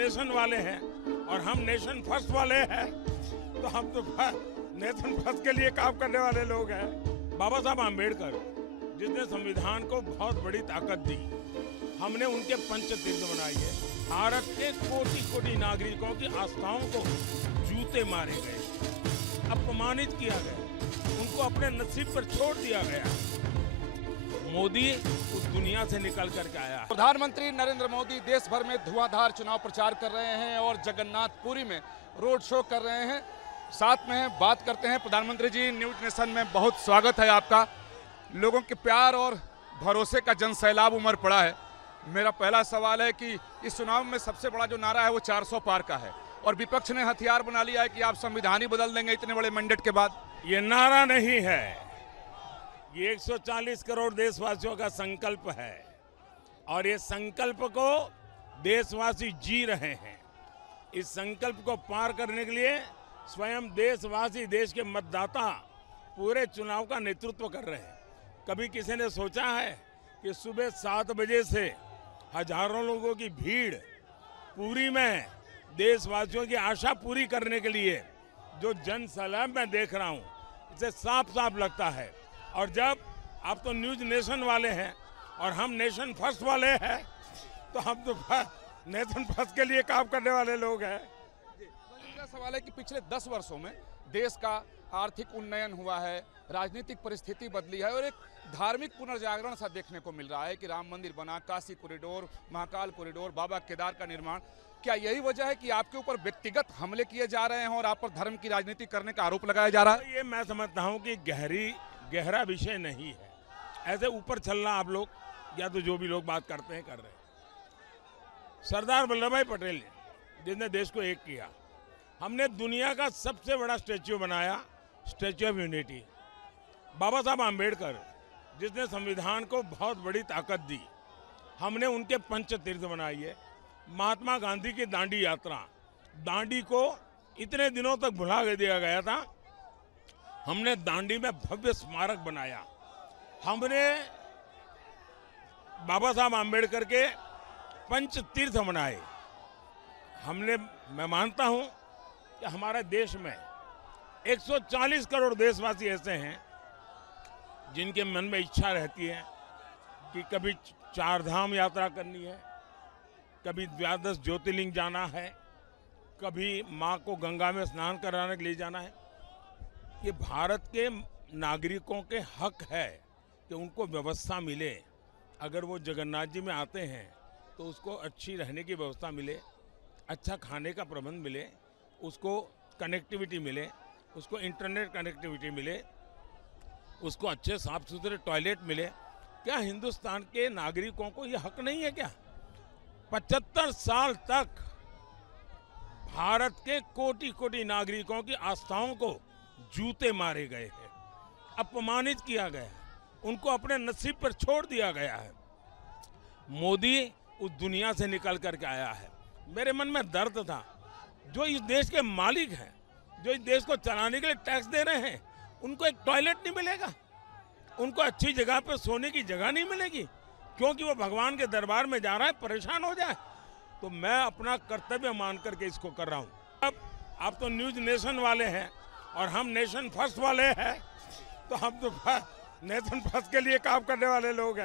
Nation वाले हैं और हम नेशन फर्स्ट वाले हैं, तो हम तो नेशन फर्स्ट के लिए काम करने वाले लोग हैं। बाबा साहब आम्बेडकर जिसने संविधान को बहुत बड़ी ताकत दी, हमने उनके पंचतीर्थ बनाई है। भारत के कोटि कोटि नागरिकों की आस्थाओं को जूते मारे गए, अपमानित किया गया, उनको अपने नसीब पर छोड़ दिया गया। मोदी उस दुनिया से निकल करके आया है। प्रधानमंत्री नरेंद्र मोदी देश भर में धुआंधार चुनाव प्रचार कर रहे हैं और जगन्नाथपुरी में रोड शो कर रहे हैं। साथ में बात करते हैं प्रधानमंत्री जी। न्यूज नेशन में बहुत स्वागत है आपका। लोगों के प्यार और भरोसे का जन सैलाब उमड़ पड़ा है। मेरा पहला सवाल है कि इस चुनाव में सबसे बड़ा जो नारा है वो 400 पार का है और विपक्ष ने हथियार बना लिया है कि आप संविधान ही बदल देंगे इतने बड़े मैंडेट के बाद। ये नारा नहीं है, ये 140 करोड़ देशवासियों का संकल्प है और ये संकल्प को देशवासी जी रहे हैं। इस संकल्प को पार करने के लिए स्वयं देशवासी, देश के मतदाता पूरे चुनाव का नेतृत्व कर रहे हैं। कभी किसी ने सोचा है कि सुबह 7 बजे से हजारों लोगों की भीड़ पूरी में देशवासियों की आशा पूरी करने के लिए जो जन सैलाब मैं देख रहा हूं, इसे साफ साफ लगता है। और जब आप तो न्यूज नेशन वाले हैं और हम नेशन फर्स्ट वाले हैं, तो हम तो नेशन फर्स्ट के लिए काम करने वाले लोग हैं। मेरा सवाल है कि पिछले 10 वर्षों में देश का आर्थिक उन्नयन हुआ है, राजनीतिक परिस्थिति बदली है और एक धार्मिक पुनर्जागरण सा देखने को मिल रहा है कि राम मंदिर बना, काशी कॉरिडोर, महाकाल कॉरिडोर, बाबा केदार का निर्माण। क्या यही वजह है कि आपके ऊपर व्यक्तिगत हमले किए जा रहे हैं और आप पर धर्म की राजनीति करने का आरोप लगाया जा रहा है? ये मैं समझता हूँ कि गहरा विषय नहीं है। ऐसे ऊपर चलना आप लोग या तो जो भी लोग बात करते हैं कर रहे हैं। सरदार वल्लभ भाई पटेल जिसने देश को एक किया, हमने दुनिया का सबसे बड़ा स्टैच्यू बनाया, स्टैच्यू ऑफ यूनिटी। बाबा साहब आम्बेडकर जिसने संविधान को बहुत बड़ी ताकत दी, हमने उनके पंचतीर्थ बनाई है। महात्मा गांधी की दांडी यात्रा, दांडी को इतने दिनों तक भुला दिया गया था, हमने दांडी में भव्य स्मारक बनाया। हमने बाबा साहब आम्बेडकर के पंचतीर्थ बनाए। मैं मानता हूं कि हमारे देश में 140 करोड़ देशवासी ऐसे हैं जिनके मन में इच्छा रहती है कि कभी 4 धाम यात्रा करनी है, कभी 12 ज्योतिर्लिंग जाना है, कभी माँ को गंगा में स्नान कराने के लिए जाना है। ये भारत के नागरिकों के हक है कि उनको व्यवस्था मिले। अगर वो जगन्नाथ जी में आते हैं तो उसको अच्छी रहने की व्यवस्था मिले, अच्छा खाने का प्रबंध मिले, उसको कनेक्टिविटी मिले, उसको इंटरनेट कनेक्टिविटी मिले, उसको अच्छे साफ सुथरे टॉयलेट मिले। क्या हिंदुस्तान के नागरिकों को ये हक नहीं है क्या? 75 साल तक भारत के कोटि कोटि नागरिकों की आस्थाओं को जूते मारे गए हैं, अपमानित किया गया, उनको अपने नसीब पर छोड़ दिया गया है। मोदी उस दुनिया से निकल करके आया है। मेरे मन में दर्द था, जो इस देश के मालिक हैं, जो इस देश को चलाने के लिए टैक्स दे रहे हैं, उनको एक टॉयलेट नहीं मिलेगा, उनको अच्छी जगह पर सोने की जगह नहीं मिलेगी, क्योंकि वो भगवान के दरबार में जा रहा है, परेशान हो जाए। तो मैं अपना कर्तव्य मान करके इसको कर रहा हूँ। अब आप तो न्यूज नेशन वाले हैं और हम नेशन फर्स्ट वाले हैं, तो हम तो नेशन फर्स्ट के लिए काम करने वाले लोग हैं।